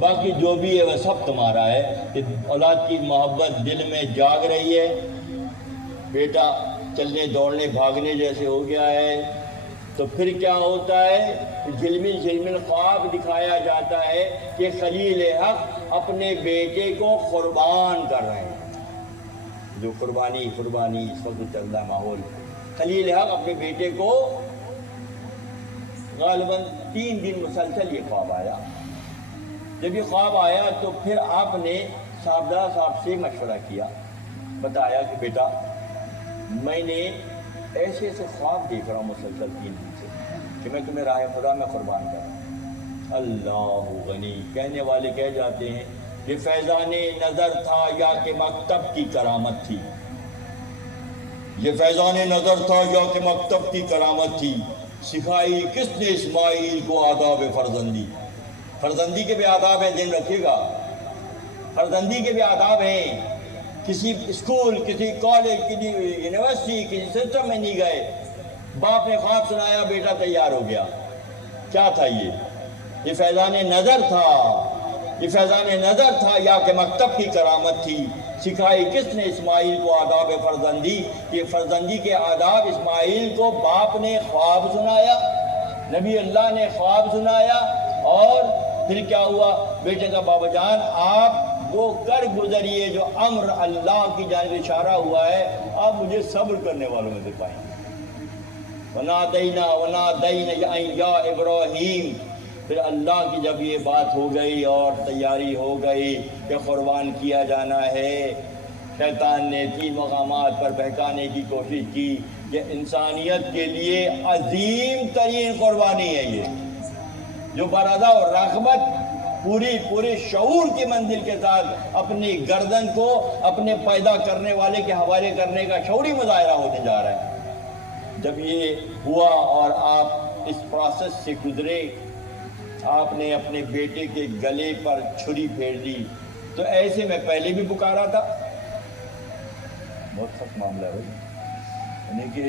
باقی جو بھی ہے وہ سب تمہارا ہے کہ اولاد کی محبت دل میں جاگ رہی ہے، بیٹا چلنے دوڑنے بھاگنے جیسے ہو گیا ہے، تو پھر کیا ہوتا ہے؟ جھلمل جھلمل خواب دکھایا جاتا ہے کہ خلیل حق اپنے بیٹے کو قربان کر رہے ہیں۔ جو قربانی اس وقت چل رہا ہے ماحول، خلیل حق اپنے بیٹے کو، غالباً 3 دن مسلسل یہ خواب آیا۔ جب یہ خواب آیا تو پھر آپ نے صاحبزادہ صاحب سے مشورہ کیا، بتایا کہ بیٹا میں نے ایسے خواب دیکھ رہا ہوں مسلسل 3 دن سے کہ میں تمہیں راہ خدا میں قربان کر رہا ہوں۔ اللہ غنی، کہنے والے کہہ جاتے ہیں یہ فیضان نظر تھا یا کہ مکتب کی کرامت تھی، یہ فیضان نظر تھا یا کہ مکتب کی کرامت تھی، سکھائی کس نے اسماعیل کو آداب فرزندی۔ فرزندی کے بھی آداب ہیں، دن رکھیے گا، فرزندی کے بھی آداب ہیں۔ کسی اسکول، کسی کالج، کسی یونیورسٹی، کسی سسٹم میں نہیں گئے، باپ نے خواب سنایا، بیٹا تیار ہو گیا۔ کیا تھا یہ فیضان نظر تھا، یہ فیضان نظر تھا یا کہ مکتب کی کرامت تھی، سکھائی کس نے اسماعیل کو آداب فرزندی۔ یہ فرزندی کے آداب اسماعیل کو باپ نے خواب سنایا، نبی اللہ نے خواب سنایا، اور پھر کیا ہوا؟ بیٹے کا بابا جان آپ وہ کر گزریے جو امر اللہ کی جانب اشارہ ہوا ہے، آپ مجھے صبر کرنے والوں میں دکھائیں گے۔ وَنَادَيْنَا یا ابراہیم، پھر اللہ کی جب یہ بات ہو گئی اور تیاری ہو گئی کہ قربان کیا جانا ہے، شیطان نے 3 مقامات پر بہکانے کی کوشش کی کہ انسانیت کے لیے عظیم ترین قربانی ہے یہ، جو برادہ اور رغبت پورے شعور کی منزل کے ساتھ اپنی گردن کو اپنے پیدا کرنے والے کے حوالے کرنے کا شعوری مظاہرہ ہونے جا رہا ہے۔ جب یہ ہوا اور آپ اس پروسیس سے گزرے، آپ نے اپنے بیٹے کے گلے پر چھری پھیر دی، تو ایسے میں پہلے بھی پکارا تھا، بہت سخت معاملہ ہے یعنی کہ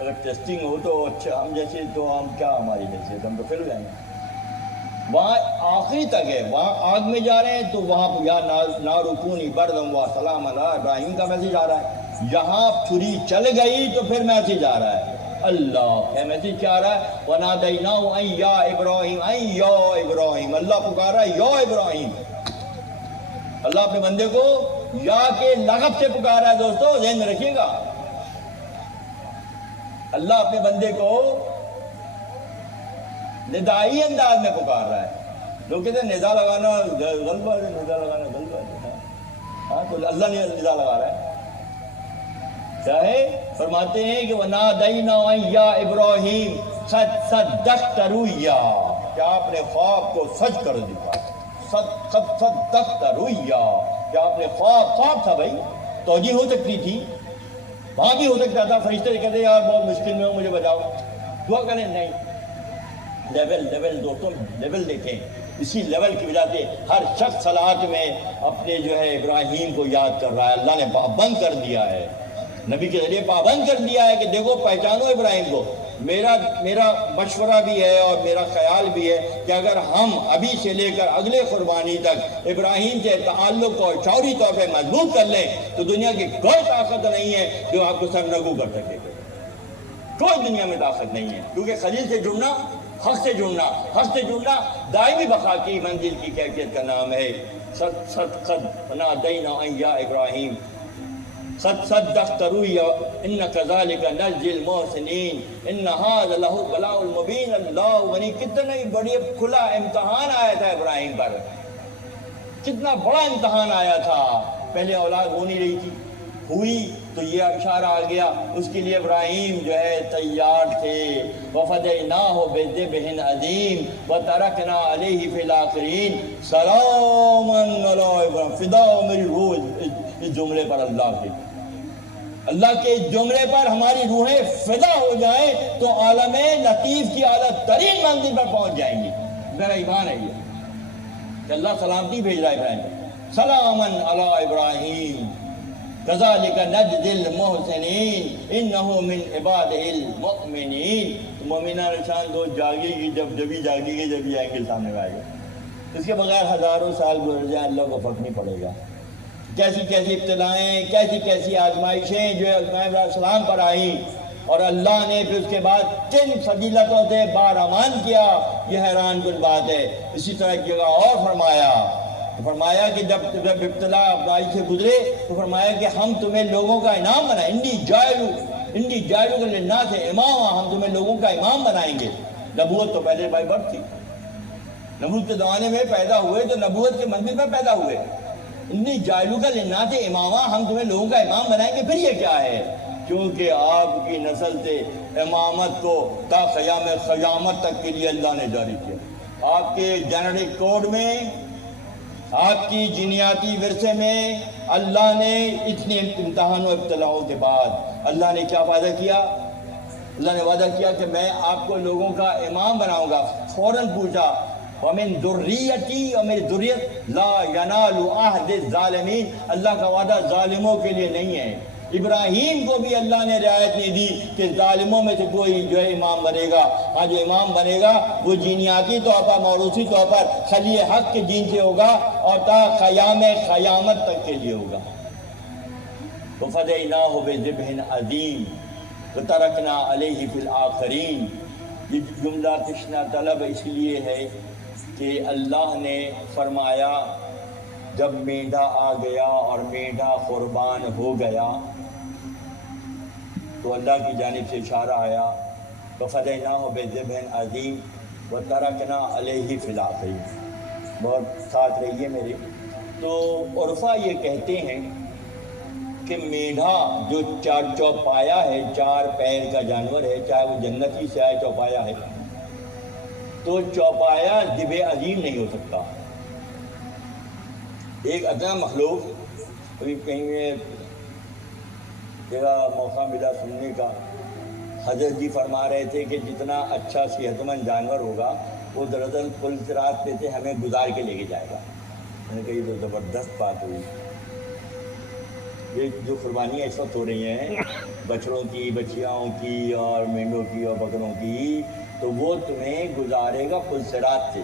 اگر ٹیسٹنگ ہو تو اچھا، ہم جیسے تو ہم کیا، ہماری جیسے تو ہم تو پھر جائیں گے۔ وہاں آخری تک ہے، وہاں آگ میں جا رہے ہیں تو وہاں یا نارکونی بردم و سلام علی ابراہیم کا میسیج آ رہا ہے، یہاں چھری چل گئی تو پھر میسیج آ رہا ہے، اللہ کیا میسیج کیا آ رہا ہے؟ وَنَادَيْنَاهُ أَن يَا إِبْرَاهِيمُ أَن يَا إِبْرَاهِيمُ، اللہ پکار رہا ہے، یا ابراہیم۔ اللہ اپنے بندے کو یا کے لقب سے پکار رہا ہے، دوستو ذہن میں رکھیے گا، اللہ اپنے بندے کو ندائی انداز میں پکار رہا ہے۔ لوگ کہتے ہیں ندا لگانا غلبہ ہے، ندا لگانا غلبہ ہے، ہاں تو اللہ نے ندا لگا رہا ہے۔ کیا ہے؟ فرماتے ہیں کہ وَنَادَيْنَاهُ أَن يَا إِبْرَاهِيمُ قَدْ صَدَّقْتَ رُؤْيَا، کیا آپ نے خواب کو سچ کر دکھایا، صدقت رؤیا، کیا آپ نے خواب تھا بھائی، توجہ ہو سکتی تھی، وہاں بھی ہو سکتا تھا، فرشتے کہتے یار بہت مشکل میں ہو مجھے بچاؤ، دعا کریں، نہیں، لیول دوستوں لیول دیکھیں، اسی لیول کی وجہ سے ہر شخص صلوات میں اپنے جو ہے ابراہیم کو یاد کر رہا ہے۔ اللہ نے پابند کر دیا ہے، نبی کے ذریعے پابند کر دیا ہے کہ دیکھو پہچانو ابراہیم کو۔ میرا مشورہ بھی ہے اور میرا خیال بھی ہے کہ اگر ہم ابھی سے لے کر اگلے قربانی تک ابراہیم سے تعلق کو شعوری طور پہ مضبوط کر لیں تو دنیا کی کوئی طاقت نہیں ہے جو آپ کو سرنگو کر سکے، کوئی دنیا میں طاقت نہیں ہے، کیونکہ خلیل سے جڑنا، حق سے جڑنا دائمی بقا کی منزل کی کیفیت کا نام ہے۔ وَنَادَيْنَاهُ أَن يَا إِبْرَاهِيمُ قَدْ صَدَّقْتَ رُؤْيَا إِنَّ كَذَلِكَ نَجْزِي الْمُحْسِنِينَ إِنَّ هَذَا لَهُ الْبَلَاءُ الْمُبِينُ۔ اللہ غنی، کتنا بڑی کھلا امتحان آیا تھا ابراہیم پر، کتنا بڑا امتحان آیا تھا۔ پہلے اولاد ہو نہیں رہی تھی، ہوئی تو یہ اشارہ آ گیا، اس کے لیے ابراہیم جو ہے تیار تھے۔ وَفَدَيْنَاهُ بِذِبْحٍ عَظِيمٍ وَتَرَكْنَا عَلَيْهِ فِي الْآخِرِينَ سَلَامًا عَلَىٰ إِبْرَاهِيمَ۔ فدا ہو میری روح اس جملے پر، اللہ کے اس جملے پر ہماری روحیں فدا ہو جائیں تو عالم لطیف کی اعلیٰ ترین منزل پر پہنچ جائیں گی۔ میرا ایمان ہے یہ کہ اللہ سلامتی بھیج رہا ہے ابراہیم پر، سلامًا علی ابراہیم کذالک نجزی المحسنین انہ من عبادہ المؤمنین۔ تو مومنان شان دو جاگے گی، جب جاگے گی جب یہ اینگل سامنے آئے گا۔ اس کے بغیر ہزاروں سال گزر جائیں اللہ کو فرق نہیں پڑے گا۔ کیسی کیسی ابتلائیں، کیسی کیسی آزمائشیں جو ابراہیم علیہ السلام پر آئیں، اور اللہ نے پھر اس کے بعد کن فضیلتوں سے بارامان کیا، یہ حیران کن بات ہے۔ اسی طرح ایک جگہ اور فرمایا کہ جب ابتلا آزمائش سے گزرے تو فرمایا کہ ہم تمہیں لوگوں کا انعام بنائیں، انی جائلو للناس اماما، ہم تمہیں لوگوں کا امام بنائیں گے۔ نبوت تو پہلے بائی برتھ تھی، نبوت کے زمانے میں پیدا ہوئے تو نبوت کے منزل میں پیدا ہوئے۔ انی جائلو للناس اماما، ہم تمہیں لوگوں کا امام بنائیں گے۔ پھر یہ کیا ہے؟ کیونکہ آپ کی نسل سے امامت کو تا قیام قیامت تک کے لیے اللہ نے جاری کیا۔ آپ کے جنرک کوڈ میں، آپ کی جینیاتی ورثے میں اللہ نے اتنے امتحان و ابتلاؤں کے بعد اللہ نے کیا وعدہ کیا؟ اللہ نے وعدہ کیا کہ میں آپ کو لوگوں کا امام بناؤں گا۔ فوراً پوچھا وَمِن ذُرِّيَّتِي، اور میری ذریت لا يَنَالُ عَهْدِ الظَّالِمِينَ، اللہ کا وعدہ ظالموں کے لیے نہیں ہے۔ ابراہیم کو بھی اللہ نے رعایت نہیں دی کہ ظالموں میں سے کوئی جو ہے امام بنے گا۔ ہاں جو امام بنے گا وہ جینیاتی طور پر، موروثی طور پر خلیل حق کے جین سے ہوگا اور تا قیام قیامت تک کے لیے ہوگا۔ وَفَدَيْنَاهُ بِذِبْحٍ عَظِيمٍ وَتَرَكْنَا عَلَيْهِ فِي الْآخِرِينَ۔ یہ جملہ تشنا طلب اس لیے ہے کہ اللہ نے فرمایا جب مینڈھا آ گیا اور مینڈھا قربان ہو گیا تو اللہ کی جانب سے اشارہ آیا وَفَدَيْنَاهُ بِذِبْحٍ عَظِيمٍ وَتَرَكْنَا عَلَيْهِ فِي الْآخِرِينَ۔ بہت ساتھ رہیے میرے۔ تو عرفا یہ کہتے ہیں کہ مینڈھا جو چار چوپایا ہے، چار پیر کا جانور ہے، چاہے وہ جنت ہی سے آئے چوپایا ہے، تو چوپایا ذبح عظیم نہیں ہو سکتا۔ ایک ادنا مخلوق، ابھی کہیں میں جگہ موقع ملا سننے کا، حضرت جی فرما رہے تھے کہ جتنا اچھا صحت مند جانور ہوگا وہ دراصل پل صراط پہ سے ہمیں گزار کے لے کے جائے گا۔ میں نے کہی تو زبردست بات ہوئی۔ یہ جو قربانیاں اس وقت ہو رہی ہیں بچڑوں کی، بچیاؤں کی اور مینڈوں کی اور بکروں کی، تو وہ تمہیں گزارے گا پل صراط سے۔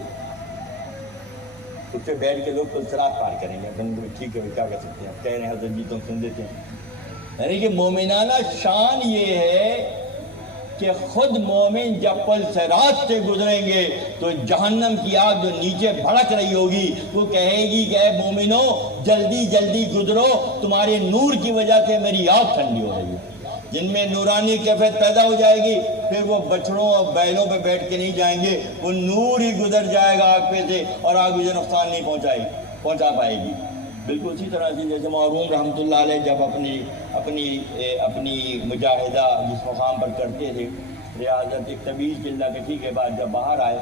اس سے بیٹھ کے لوگ پل صراط پار کریں گے۔ ٹھیک ہے کیا کہہ سکتے ہیں، کہہ رہے ہیں حضرت جی تم سن دیتے ہیں۔ یعنی کہ مومنانہ شان یہ ہے کہ خود مومن جب پل صراط سے گزریں گے تو جہنم کی آگ جو نیچے بھڑک رہی ہوگی وہ کہے گی کہ اے مومنو جلدی جلدی گزرو، تمہارے نور کی وجہ سے میری آگ ٹھنڈی ہو رہی ہے۔ جن میں نورانی کیفیت پیدا ہو جائے گی پھر وہ بچڑوں اور بیلوں پہ بیٹھ کے نہیں جائیں گے، وہ نور ہی گزر جائے گا آگ پہ سے اور آگ مجھے نقصان نہیں پہنچا پائے گی۔ بالکل اسی طرح سے جیسے معروم رحمۃ اللہ علیہ جب اپنی مجاہدہ جس مقام پر کرتے تھے، ریاضت ایک طویل قلعہ کشی کے بعد جب باہر آئے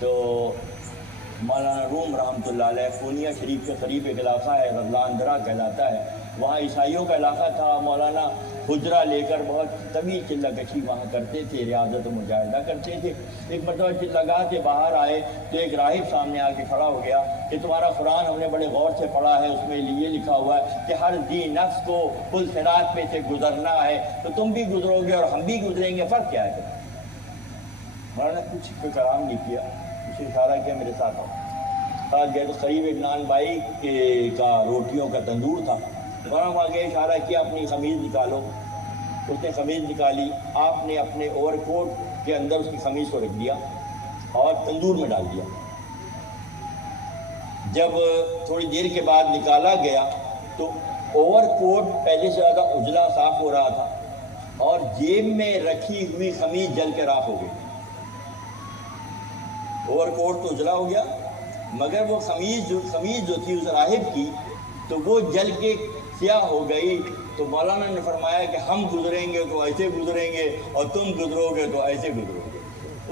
تو مولانا روم رحمۃ اللہ علیہ پونیا شریف کے قریب ایک علاقہ ہے رضلان درہ کہلاتا ہے، وہاں عیسائیوں کا علاقہ تھا۔ مولانا حجرہ لے کر بہت طویل قلعہ کشی وہاں کرتے تھے، ریاضت و مجاہدہ کرتے تھے۔ ایک مرتبہ لگا کے باہر آئے تو ایک راہب سامنے آ کے کھڑا ہو گیا کہ تمہارا قرآن ہم نے بڑے غور سے پڑھا ہے، اس میں یہ لکھا ہوا ہے کہ ہر ذی نفس کو پل صراط پہ سے گزرنا ہے، تو تم بھی گزرو گے اور ہم بھی گزریں گے، فرق کیا ہے؟ مولانا نے کچھ کلام نہیں کیا، اسے اشارہ کیا میرے ساتھ آؤ۔ گئے تو قریب ایک نان بھائی کا روٹیوں کا تندور تھا، مولانا وہاں گئے، اشارہ کیا اپنی قمیض نکالو۔ اس نے قمیض نکالی، آپ نے اپنے اوور کوٹ کے اندر اس کی قمیض کو رکھ دیا اور تندور میں ڈال دیا۔ جب تھوڑی دیر کے بعد نکالا گیا تو اوور کوٹ پہلے سے زیادہ اجلا صاف ہو رہا تھا اور جیب میں رکھی ہوئی قمیض جل کے راکھ ہو گئی۔ اوور کوٹ تو اجلا ہو گیا مگر وہ قمیض جو تھی اس راہب کی تو وہ جل کے سیاہ ہو گئی۔ تو مولانا نے فرمایا کہ ہم گزریں گے تو ایسے گزریں گے اور تم گزرو گے تو ایسے گزرو گے۔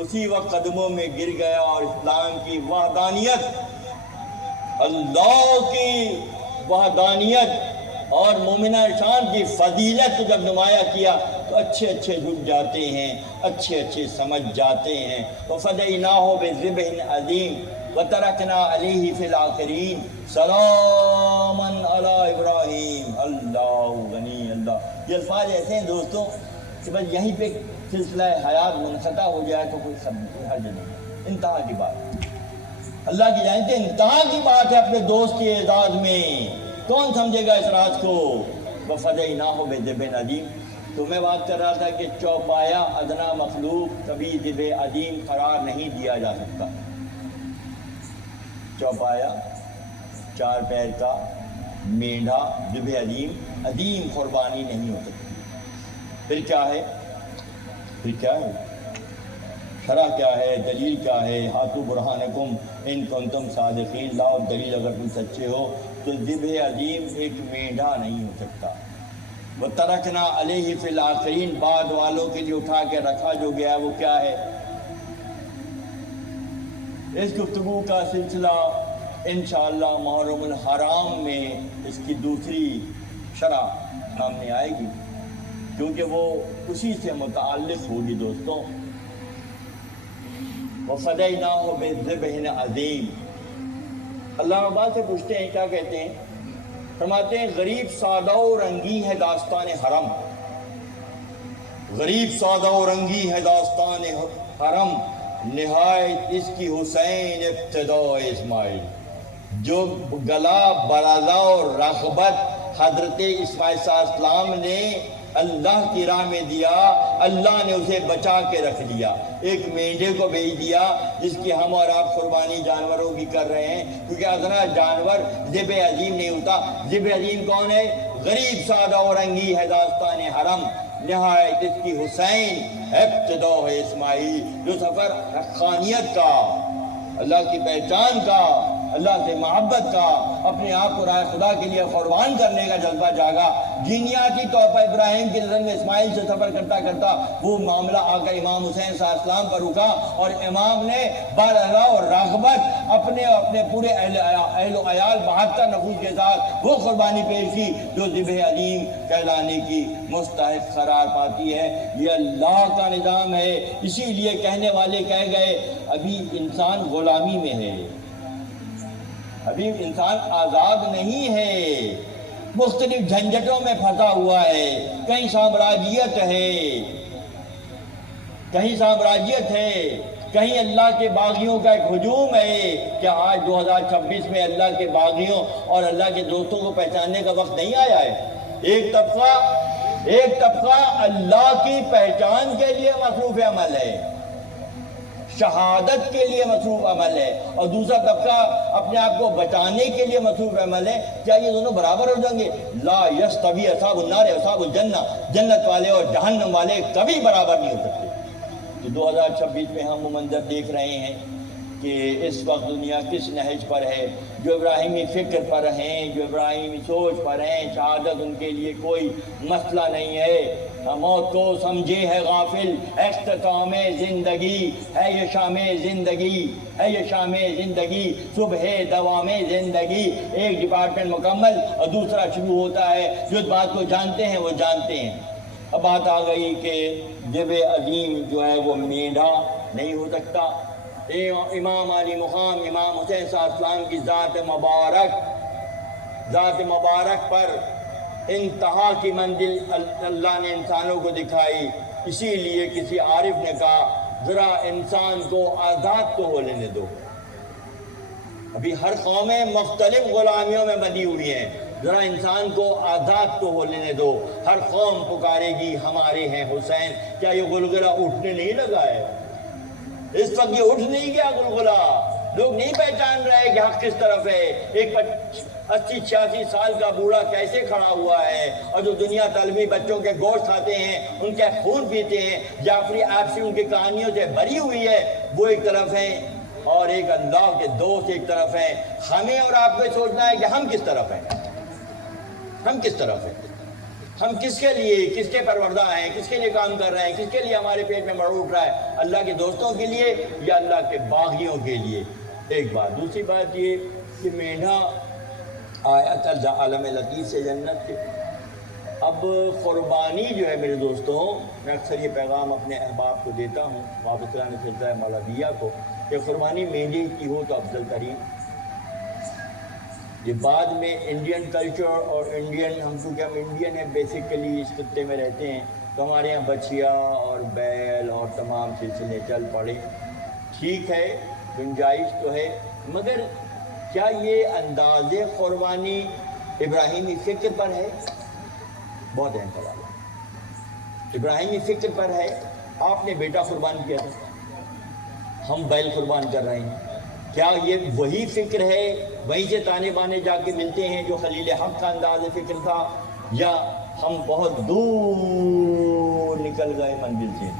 اسی وقت قدموں میں گر گیا اور اسلام کی وحدانیت، اللہ کی وحدانیت اور مومنہ شان کی فضیلت جب نمایاں کیا تو اچھے اچھے جھک جاتے ہیں، اچھے اچھے سمجھ جاتے ہیں۔ وَفَدَيْنَاهُ بِذِبْحٍ عَظِيمٍ وَتَرَكْنَا عَلَيْهِ فِي الْآخِرِينَ سَلَامًا عَلَىٰ إِبْرَاهِيمَ۔ اللہ غنی اللہ، یہ الفاظ ایسے ہیں دوستوں کہ بس یہیں پہ سلسلہ حیات منقطع ہو جائے تو کوئی حرج نہیں، انتہا کی بات۔ اللہ کی جانتے ہیں انتہا کی بات ہے اپنے دوست کے اعزاز میں، کون سمجھے گا اس راز کو؟ وَفَدَيْنَاهُ بِذِبْحٍ عَظِيمٍ۔ تو میں بات کر رہا تھا کہ چوپایا ادنا مخلوق کبھی ذبح عظیم قرار نہیں دیا جا سکتا۔ چوپایا چار پیر کا مینڈھا ذبح عظیم قربانی نہیں ہو سکتی۔ پھر کیا ہے؟ پھر کیا ہے؟ شرح کیا ہے؟ دلیل کیا ہے؟ ہاتھو برہانکم ان کنتم صادقین، لاؤ دلیل اگر تم سچے ہو۔ تو ذبح عظیم ایک مینڈھا نہیں ہو سکتا۔ وَتَرَكْنَا عَلَيْهِ فِي الْآخِرِينَ، بعد والوں کے لیے اٹھا کے رکھا جو گیا ہے وہ کیا ہے؟ اس گفتگو کا سلسلہ انشاءاللہ محرم الحرام میں اس کی دوسری شرح سامنے آئے گی، کیونکہ وہ اسی سے متعلق ہوگی دوستوں۔ وَفَدَيْنَاهُ بِذِبْحٍ عَظِيمٍ۔ اللہ عباس سے پوچھتے ہیں کیا کہتے ہیں؟ فرماتے ہیں غریب سادہ و رنگی ہے داستان حرم، غریب سادہ و رنگی ہے داستان حرم، نہایت اس کی حسین ابتداء اسماعیل۔ جو گلا برازہ اور رغبت حضرت اسماعیل صلی اللہ علیہ وسلم نے اللہ کی راہ میں دیا، اللہ نے اسے بچا کے رکھ دیا۔ ایک مینڈے کو بھیج دیا جس کی ہم اور آپ قربانی جانوروں کی کر رہے ہیں، کیونکہ ادنا جانور ذبح عظیم نہیں ہوتا۔ ذبح عظیم کون ہے؟ غریب سادہ و رنگی ہے داستان حرم، نہایت اس کی حسین ابتداء ہے اسماعیل۔ جو سفر حقانیت کا، اللہ کی پہچان کا، اللہ سے محبت کا، اپنے آپ کو راہ خدا کے لیے قربان کرنے کا جذبہ جاگا، جینیاتی طور پر ابراہیم کی نظر میں اسماعیل سے سفر کرتا کرتا وہ معاملہ آ کر امام حسین صلی اللہ علیہ وسلم پر رکا، اور امام نے بارغہ اور راغبت اپنے پورے اہل و عیال 72 نفوس کے ساتھ وہ قربانی پیش کی جو ذبح عظیم کہلانے کی مستحق قرار پاتی ہے۔ یہ اللہ کا نظام ہے۔ اسی لیے کہنے والے کہہ گئے ابھی انسان غلامی میں ہے، ابھی انسان آزاد نہیں ہے، مختلف جھنجھٹوں میں پھنسا ہوا ہے۔ کہیں سامراجیت ہے، کہیں سامراجیت ہے، کہیں اللہ کے باغیوں کا ایک ہجوم ہے۔ کہ آج 2026 میں اللہ کے باغیوں اور اللہ کے دوستوں کو پہچاننے کا وقت نہیں آیا ہے؟ ایک طبقہ اللہ کی پہچان کے لیے مصروف عمل ہے، شہادت کے لیے مصروف عمل ہے، اور دوسرا طبقہ اپنے آپ کو بچانے کے لیے مصروف عمل ہے۔ کیا یہ دونوں برابر ہو جائیں گے؟ لا یستوی اصحاب النار اصحاب الجنہ، جنت والے اور جہنم والے کبھی برابر نہیں ہو سکتے۔ تو 2026 میں ہم وہ منظر دیکھ رہے ہیں کہ اس وقت دنیا کس نہج پر ہے۔ جو ابراہیمی فکر پر ہیں، جو ابراہیمی سوچ پر ہیں، شہادت ان کے لیے کوئی مسئلہ نہیں ہے۔ موت کو سمجھے ہے غافل، اختتام زندگی ہے یہ شام زندگی، ہے یہ شام زندگی، صبح دوام زندگی۔ ایک ڈپارٹمنٹ مکمل اور دوسرا شروع ہوتا ہے۔ جو اس بات کو جانتے ہیں وہ جانتے ہیں۔ اب بات آ گئی کہ ذبح عظیم جو ہے وہ مینڈھا نہیں ہو سکتا۔ امام علی مقام امام حسین صلی اللہ علیہ وسلم کی ذات مبارک پر انتہا کی منزل اللہ نے انسانوں کو دکھائی۔ اسی لیے کسی عارف نے کہا ذرا انسان کو آزاد تو ہو لینے دو۔ ابھی ہر قومیں مختلف غلامیوں میں بندھی ہوئی ہیں، ذرا انسان کو آزاد تو ہو لینے دو۔ ہر قوم پکارے گی ہمارے ہیں حسین۔ کیا یہ گلگلہ اٹھنے نہیں لگا ہے؟ اس وقت یہ اٹھ نہیں گیا گلگلہ؟ لوگ نہیں پہچان رہے کہ حق کس طرف ہے۔ ایک 80-86 سال کا بوڑھا کیسے کھڑا ہوا ہے، اور جو دنیا طلبی بچوں کے گوشت کھاتے ہیں، ان کے خون پیتے ہیں، جعفری آپسی ان کی کہانیوں سے بھری ہوئی ہے، وہ ایک طرف ہیں، اور ایک اللہ کے دوست ایک طرف ہیں۔ ہمیں اور آپ کو سوچنا ہے کہ ہم کس طرف ہیں، ہم کس طرف ہیں، ہم کس کے لیے، کس کے پروردہ ہیں، کس کے لیے کام کر رہے ہیں، کس کے لیے ہمارے پیٹ میں مڑ اٹھ رہا ہے، اللہ کے دوستوں کے لیے یا اللہ کے باغیوں کے لیے؟ ایک بات۔ دوسری بات یہ کہ مینڈھا آیا تھا عالم لطیف سے جنت کے۔ اب قربانی جو ہے میرے دوستوں، میں اکثر یہ پیغام اپنے احباب کو دیتا ہوں، واپس لانے سلسلہ مولویہ کو، کہ قربانی مینڈے کی ہو تو افضل ترین۔ یہ بعد میں انڈین کلچر اور انڈین، ہم چونکہ ہم انڈین ہیں بیسیکلی، اس خطے میں رہتے ہیں، تو ہمارے یہاں بچیا اور بیل اور تمام سلسلے چل پڑے۔ ٹھیک ہے، گنجائش تو ہے، مگر کیا یہ انداز قربانی ابراہیمی فکر پر ہے؟ بہت اہم سوال ہے۔ ابراہیمی فکر پر ہے، آپ نے بیٹا قربان کیا تھا، ہم بیل قربان کر رہے ہیں، کیا یہ وہی فکر ہے؟ وہیں سے تانے بانے جا کے ملتے ہیں جو خلیل حق کا انداز فکر تھا، یا ہم بہت دور نکل گئے منزل سے،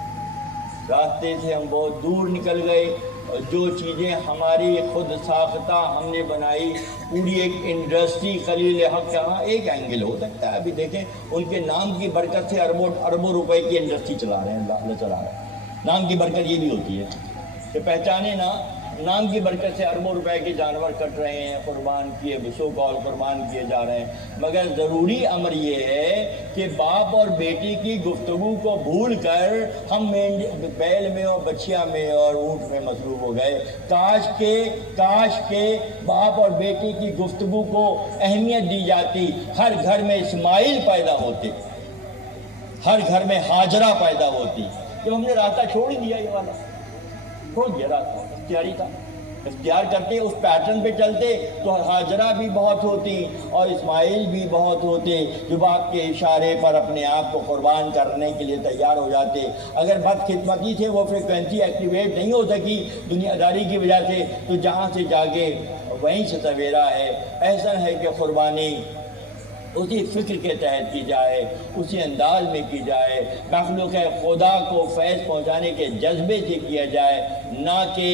راستے سے ہم بہت دور نکل گئے، اور جو چیزیں ہماری خود ساختہ ہم نے بنائی، پوری ایک انڈسٹری خلیل حق کا ایک اینگل ہو سکتا ہے، ابھی دیکھیں ان کے نام کی برکت سے اربوں روپے کی انڈسٹری چلا رہے ہیں، اللہ چلا رہا ہے۔ نام کی برکت یہ بھی ہوتی ہے کہ پہچانے نا، نام کی برکت سے اربوں روپے کے جانور کٹ رہے ہیں، قربان کیے، بسو کال قربان کیے جا رہے ہیں، مگر ضروری امر یہ ہے کہ باپ اور بیٹی کی گفتگو کو بھول کر ہم بیل میں اور بچیا میں اور اونٹ میں مصروف ہو گئے۔ کاش کے باپ اور بیٹی کی گفتگو کو اہمیت دی جاتی، ہر گھر میں اسماعیل پیدا ہوتے، ہر گھر میں ہاجرہ پیدا ہوتی۔ جب ہم نے راستہ چھوڑ ہی دیا، یہ والا چھوڑ دیا راستہ، اختیاری تھا، اختیار کرتے اس پیٹرن پہ چلتے تو ہاجرہ بھی بہت ہوتی اور اسماعیل بھی بہت ہوتے، جو باپ کے اشارے پر اپنے آپ کو قربان کرنے کے لیے تیار ہو جاتے۔ اگر بد خدمتی سے وہ فریکوینسی ایکٹیویٹ نہیں ہو سکی دنیا داری کی وجہ سے، تو جہاں سے جاگے وہیں سے سویرا ہے۔ ایسا ہے کہ قربانی اسی فکر کے تحت کی جائے، اسی انداز میں کی جائے، مخلوق خدا کو فیض پہنچانے کے جذبے سے کیا جائے، نہ کہ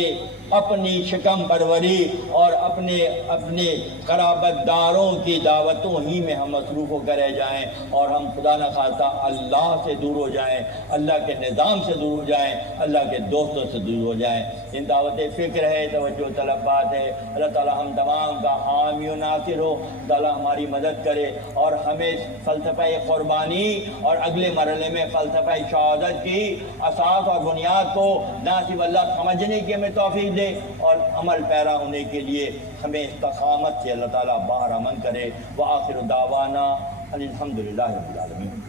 اپنی شکم پروری اور اپنے قرابت داروں کی دعوتوں ہی میں ہم مصروف ہو کر رہ جائیں، اور ہم خدا نہ خواستہ اللہ سے دور ہو جائیں، اللہ کے نظام سے دور ہو جائیں، اللہ کے دوستوں سے دور ہو جائیں۔ ان دعوت فکر ہے، توجہ طلب بات ہے۔ اللہ تعالی ہم تمام کا حامی و ناصر ہو، تعالی ہماری مدد کرے اور ہمیں فلسفہ قربانی اور اگلے مرحلے میں فلسفہ شہادت کی اساس اور بنیاد کو نہ صرف اللہ سمجھنے کی ہمیں توفیق دے اور عمل پیرا ہونے کے لیے ہمیں استقامت سے اللہ تعالیٰ باہر امن کرے۔ وآخر دعوانا الحمدللہ رب العالمین۔